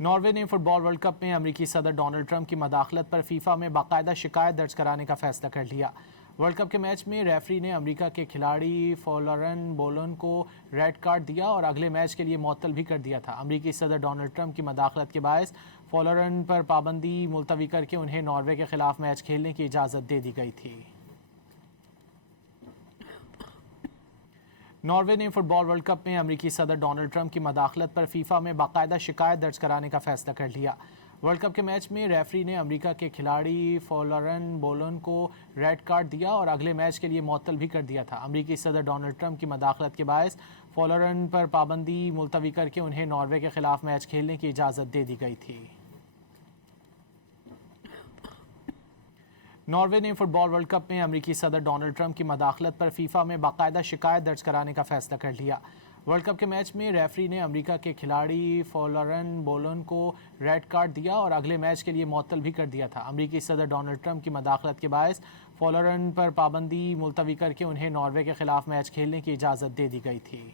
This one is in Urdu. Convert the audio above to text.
ناروے نے فٹ بال ورلڈ کپ میں امریکی صدر ڈونلڈ ٹرمپ کی مداخلت پر فیفا میں باقاعدہ شکایت درج کرانے کا فیصلہ کر لیا۔ ورلڈ کپ کے میچ میں ریفری نے امریکہ کے کھلاڑی فولرن بولن کو ریڈ کارڈ دیا اور اگلے میچ کے لیے معطل بھی کر دیا تھا۔ امریکی صدر ڈونلڈ ٹرمپ کی مداخلت کے باعث فولرن پر پابندی ملتوی کر کے انہیں ناروے کے خلاف میچ کھیلنے کی اجازت دے دی گئی تھی۔ ناروے نے فٹ بال ورلڈ کپ میں امریکی صدر ڈونلڈ ٹرمپ کی مداخلت پر فیفا میں باقاعدہ شکایت درج کرانے کا فیصلہ کر لیا۔ ورلڈ کپ کے میچ میں ریفری نے امریکہ کے کھلاڑی فولرن بولن کو ریڈ کارڈ دیا اور اگلے میچ کے لیے معطل بھی کر دیا تھا۔ امریکی صدر ڈونلڈ ٹرمپ کی مداخلت کے باعث فولرن پر پابندی ملتوی کر کے انہیں ناروے کے خلاف میچ کھیلنے کی اجازت دے دی گئی تھی۔ ناروے نے فٹ بال ورلڈ کپ میں امریکی صدر ڈونلڈ ٹرمپ کی مداخلت پر فیفا میں باقاعدہ شکایت درج کرانے کا فیصلہ کر لیا۔ ورلڈ کپ کے میچ میں ریفری نے امریکہ کے کھلاڑی فولرن بولن کو ریڈ کارڈ دیا اور اگلے میچ کے لیے معطل بھی کر دیا تھا۔ امریکی صدر ڈونلڈ ٹرمپ کی مداخلت کے باعث فولرن پر پابندی ملتوی کر کے انہیں ناروے کے خلاف میچ کھیلنے کی اجازت دے دی گئی تھی۔